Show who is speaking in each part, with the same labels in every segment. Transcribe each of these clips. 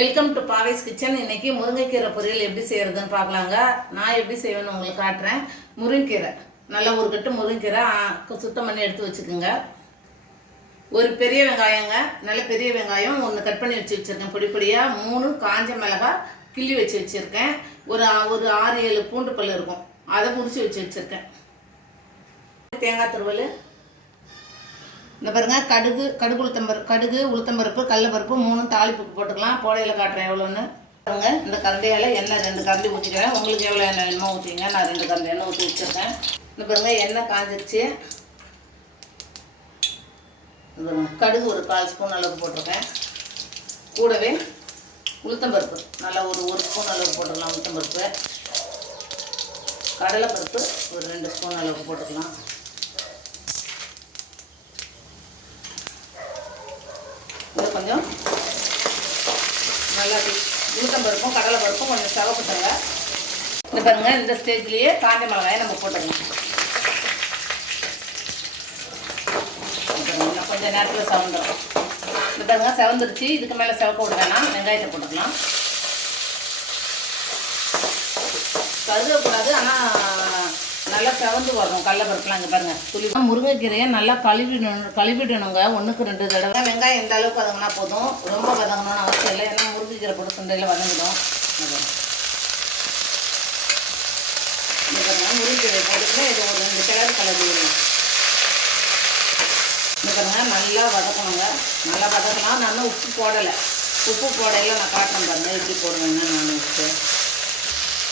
Speaker 1: Welcome to பாவேஸ் kitchen இன்னைக்கு முருங்கைக்கீரை பொரியல் எப்படி செய்யறதுன்னு பார்க்கலாங்க. நான் எப்படி செய்வேன்னு உங்களுக்கு காட்டுறேன். முருங்கைக்கீரை. நல்லா ஒரு கட்டு முருங்கைக்கீரை சுத்தம் பண்ணி எடுத்து வச்சுக்கோங்க. ஒரு பெரிய வெங்காயங்க நல்ல பெரிய வெங்காயம் ஒன்று கட் பண்ணி வச்சு வச்சுருக்கேன். பொடி பொடியாக மூணு காஞ்ச மிளகாய் கிள்ளி வச்சு வச்சுருக்கேன். ஒரு ஒரு ஆறு ஏழு பூண்டு பல் இருக்கும். அதை முடிச்சு வச்சு வச்சுருக்கேன். தேங்காய் துருவல் இந்த பாருங்க கடுகு கடுகு உளுத்தம்பருப்பு கடுகு உளுத்தம்பருப்பு கடலப்பருப்பு மூணு தாளிப்புக்கு போட்டுக்கலாம். போடையில் காட்டுறேன் எவ்வளோன்னு பாருங்க இந்த கரண்டியால் எண்ணெய் ரெண்டு கரண்டி ஊற்றிக்கிறேன் உங்களுக்கு எவ்வளோ எண்ணெய் வேணுமோ ஊற்றிங்க நான் ரெண்டு கரண்டி எண்ணெய் ஊற்றி வச்சுருக்கேன். இந்த பாருங்க எண்ணெய் காஞ்சிருச்சு. கடுகு ஒரு கால் ஸ்பூன் அளவுக்கு போட்டிருக்கேன். கூடவே உளுத்தம்பருப்பு நல்லா ஒரு ஒரு ஸ்பூன் அளவுக்கு போட்டுக்கலாம் உளுத்தம்பருப்பு கடலைப்பருப்பு ஒரு ரெண்டு ஸ்பூன் அளவுக்கு போட்டுக்கலாம். இதை கொஞ்சம் நல்லா உளுத்தம் பருப்பும் கடலை பருப்பும் கொஞ்சம் சவப்பட்டுங்க இந்த பாருங்க இந்த ஸ்டேஜ்லேயே காஞ்ச மிளகாயை நம்ம போட்டுக்கலாம் கொஞ்சம் நேரத்தில் சவந்துடும் இந்த பாருங்க செவந்துருச்சு. இதுக்கு மேலே செவக்க விட வேணாம். வெங்காயத்தை போட்டுக்கலாம். கருகக்கூடாது ஆனால் நல்லா செவந்து வரணும். கடலப்பருப்புலாம் இங்கே பாருங்கள் துளி முருங்கைக்கீரையை நல்லா கழுவிடணும் கழுவிடணுங்க. ஒன்றுக்கு ரெண்டு தடவை. வெங்காயம் எந்த அளவுக்கு வதங்கினா போதும். ரொம்ப வதங்கணும்னு அவசியம் இல்லை. ஏன்னா முருங்கைக்கீரை போட்டு சண்டையில் வதங்கிடும். முருங்கைக்கீரை போட்டுட்டு இது ஒரு ரெண்டு கிளறு கலர் பாருங்க. நல்லா வதக்கணுங்க. நல்லா வதக்கலாம். நான் இன்னும் உப்பு போடலை. உப்பு போடையில நான் காட்டுறேன் பாருங்க. எப்படி போடுவேன் நான் உப்பு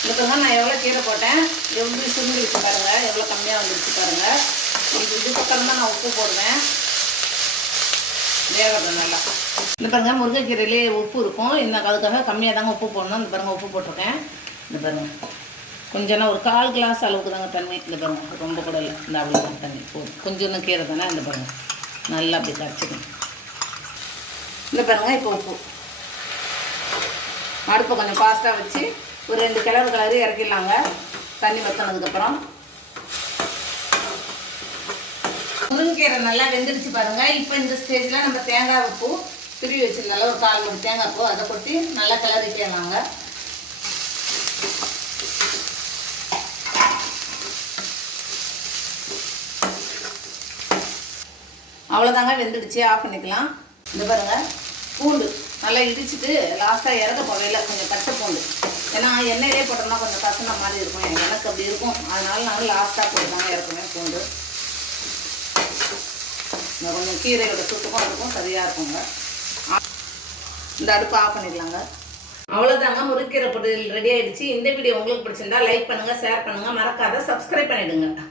Speaker 1: இந்த பாருங்க நான் எவ்வளோ கீரை போட்டேன்? எப்படி சுருங்கிடுச்சு பாருங்க. எவ்வளோ கம்மியாக வந்துடுச்சு பாருங்கள் இது இது பக்கம் தான் நான் உப்பு போடுவேன். வேகட்டும் நல்லா. இந்த பாருங்கள் முருங்கைக்கீரையிலே உப்பு இருக்கும். இந்த அதுக்காக கம்மியாக தாங்க உப்பு போடணும். இந்த பாருங்க உப்பு போட்டிருக்கேன். இந்த பாருங்கள் கொஞ்சம் ஒரு கால் கிளாஸ் அளவுக்கு தாங்க தண்ணி. இந்த பாருங்கள் ரொம்ப கூட இல்லை. இந்த அவ்வளோ தண்ணி. போதும். கொஞ்சம் கீரை தானே இந்த பாருங்க. நல்லா அப்படி கரைச்சிக்கணும். இந்த பாருங்க இப்போ உப்பு. அடுப்பை கொஞ்சம் ஃபாஸ்ட்டாக வச்சு ஒரு ரெண்டு கிளறு கிளறி இறக்கிடலாங்க. தண்ணி வத்தினதுக்கப்புறம். முருங்கைக்கீரை நல்லா வெந்துடுச்சு பாருங்கள் இப்போ இந்த ஸ்டேஜில் நம்ம தேங்காய் பூ திருவி வச்சிருந்தால ஒரு கால் மூணு தேங்காய் பூ அதை கொட்டி நல்லா கிளறிக்கலாங்க. அவ்வளோதாங்க வெந்துடுச்சு. ஆஃப் பண்ணிக்கலாம். இந்த பாருங்கள் பூண்டு நல்லா இடிச்சிட்டு லாஸ்ட்டாக இறக்க போகையில் கொஞ்சம் பச்சை பூண்டு. ஏன்னா எண்ணெயிலே போட்டோம்னா கொஞ்சம் கசன மாதிரி இருக்கும். எனக்கு அப்படி இருக்கும். அதனால நான் லாஸ்ட்டாக போட்டுதாங்க இறக்குவேன் பூண்டு. இந்த கொஞ்சம் கீரையோட சுத்தமாக இருக்கும் சரியாக இருக்குங்க. இந்த அடுப்பு ஆஃப் பண்ணிடலாங்க அவ்வளோதாங்க முறுக்கீரை பொருள் ரெடி ஆகிடுச்சு இந்த வீடியோ உங்களுக்கு பிடிச்சிருந்தா லைக் பண்ணுங்கள் ஷேர் பண்ணுங்கள் மறக்காத சப்ஸ்கிரைப் பண்ணிவிடுங்க